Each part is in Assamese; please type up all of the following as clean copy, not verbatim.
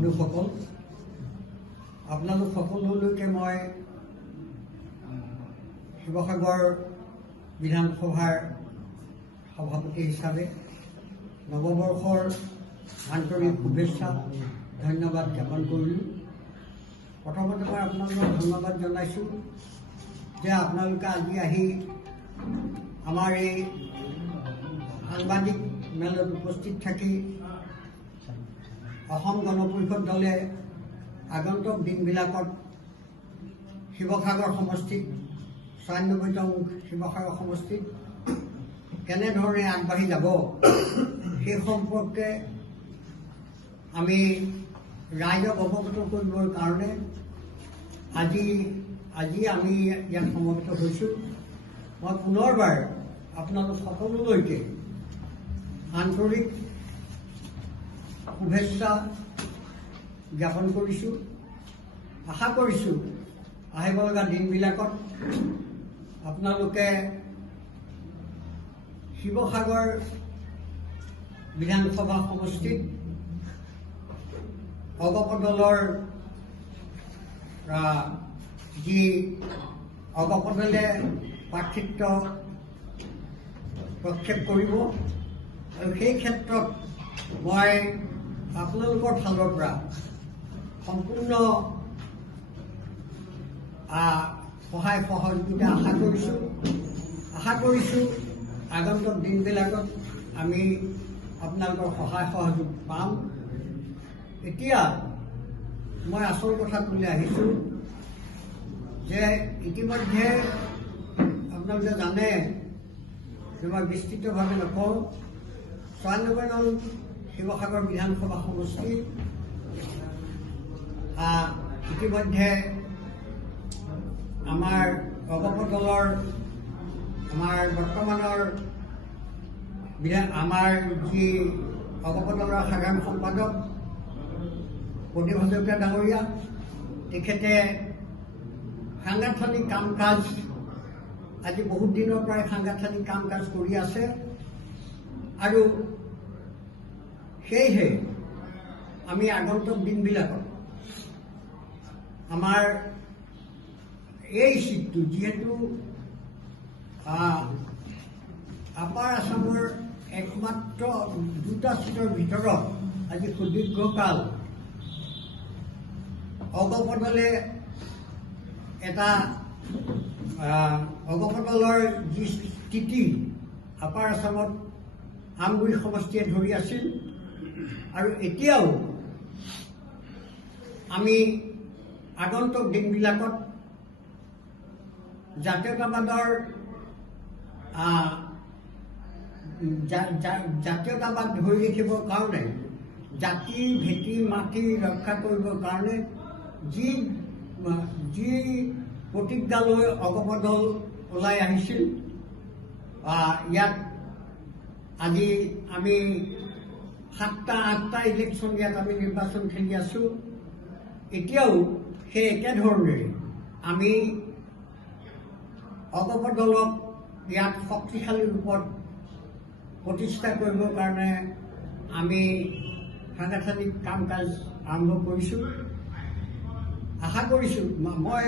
বন্ধুসকল, আপোনালোক সকলোলৈকে মই শিৱসাগৰ বিধানসভাৰ সভাপতি হিচাপে নৱবৰ্ষৰ আন্তৰিক শুভেচ্ছা ধন্যবাদ জ্ঞাপন কৰিলোঁ। প্ৰথমতে মই আপোনালোকক ধন্যবাদ জনাইছোঁ যে আপোনালোকে আজি আহি আমাৰ এই সাংবাদিক মেলত উপস্থিত থাকি অসম গণ পৰিষদ দলে আগন্তুক দিনবিলাকত শিৱসাগৰ সমষ্টিত ৯৪তম শিৱসাগৰ সমষ্টিত কেনেধৰণে আগবাঢ়ি যাব সেই সম্পৰ্কে আমি ৰাইজক অৱগত কৰিবৰ কাৰণে আজি আমি ইয়াত সমবেত হৈছোঁ। মই পুনৰবাৰ আপোনালোক সকলোলৈকে আন্তৰিক শুভেচ্ছা জ্ঞাপন কৰিছোঁ। আশা কৰিছোঁ আহিব লগা দিনবিলাকত আপোনালোকে শিৱসাগৰ বিধানসভা সমষ্টিত অগপ দলৰ যি অগপ দলে প্ৰাৰ্থিত্ব প্ৰক্ষেপ কৰিব আৰু সেই ক্ষেত্ৰত মই আপোনালোকৰ ফালৰ পৰা সম্পূৰ্ণ সহায় সহযোগিতা আশা কৰিছোঁ আগন্তুক দিনবিলাকত আমি আপোনালোকৰ সহায় সহযোগ পাম। এতিয়া মই আচল কথাটোলৈ আহিছোঁ যে ইতিমধ্যে আপোনালোকে জানে যে মই বিস্তৃতভাৱে নকওঁ, ৯৪ নং শিৱসাগৰ বিধানসভা সমষ্টি ইতিমধ্যে আমাৰ অগপ দলৰ আমাৰ বৰ্তমানৰ আমাৰ যি অগপ দলৰ সাধাৰণ সম্পাদক প্ৰদীপ হাজৰিকা ডাঙৰীয়া, তেখেতে সাংগঠনিক কাম কাজ আজি বহুত দিনৰ পৰাই সাংগঠনিক কাম কাজ কৰি আছে আৰু সেয়েহে আমি আগন্তুক দিনবিলাকত আমাৰ এই চিটটো যিহেতু আপাৰ আছামৰ একমাত্ৰ দুটা চিটৰ ভিতৰত আজি সুদীৰ্ঘকাল অগপ দলে এটা অগপ দলৰ যি স্থিতি আপাৰ আছামত আমগুৰি সমষ্টিয়ে ধৰি আছিল আৰু এতিয়াও আমি আগন্তুক দিনবিলাকত জাতীয়তাবাদৰ জাতীয়তাবাদ ধৰি ৰাখিবৰ কাৰণে জাতি ভেটি মাটি ৰক্ষা কৰিবৰ কাৰণে যি প্ৰতিজ্ঞা লৈ অগপ দল ওলাই আহিছিল, ইয়াত আজি আমি ৭টা ইলেকশ্যন ইয়াত আমি নিৰ্বাচন খেলি আছোঁ। এতিয়াও সেই একেধৰণেৰে আমি অগপ দলক ইয়াত শক্তিশালী ৰূপত প্ৰতিষ্ঠা কৰিবৰ কাৰণে আমি সাংগঠনিক কাম কাজ আৰম্ভ কৰিছোঁ। আশা কৰিছোঁ, মই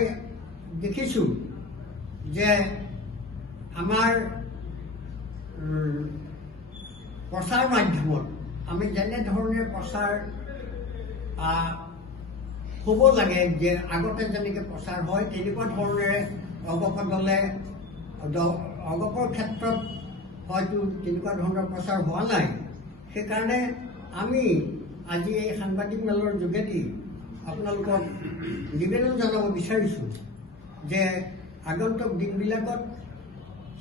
দেখিছোঁ যে আমাৰ প্ৰচাৰ মাধ্যমত আমি যেনেধৰণে প্ৰচাৰ হ'ব লাগে, যে আগতে যেনেকৈ প্ৰচাৰ হয় তেনেকুৱা ধৰণেৰে অগপ দলে অগপৰ ক্ষেত্ৰত হয়তো তেনেকুৱা ধৰণৰ প্ৰচাৰ হোৱা নাই। সেইকাৰণে আমি আজি এই সাংবাদিক মেলৰ যোগেদি আপোনালোকক নিবেদন জনাব বিচাৰিছোঁ যে আগন্তুক দিনবিলাকত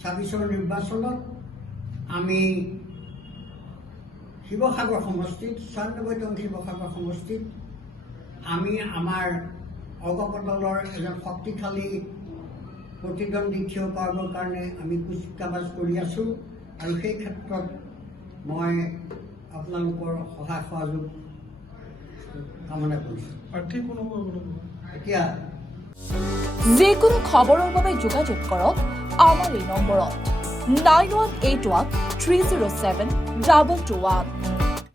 ২৬ৰ নিৰ্বাচনত আমি শিৱসাগৰ সমষ্টিত ৯৪তম শিৱসাগৰ সমষ্টিত আমি আমাৰ অগপ দলৰ এজন শক্তিশালী প্ৰতিদ্বন্দ্বী থিয় কৰাবৰ কাৰণে আমি কুচকাৱাজ কৰি আছোঁ আৰু সেই ক্ষেত্ৰত মই আপোনালোকৰ সহায় সহযোগ কামনা কৰিছোঁ। এতিয়া যিকোনো খবৰৰ বাবে যোগাযোগ কৰক আমাৰ এই নম্বৰত 9181 307 221।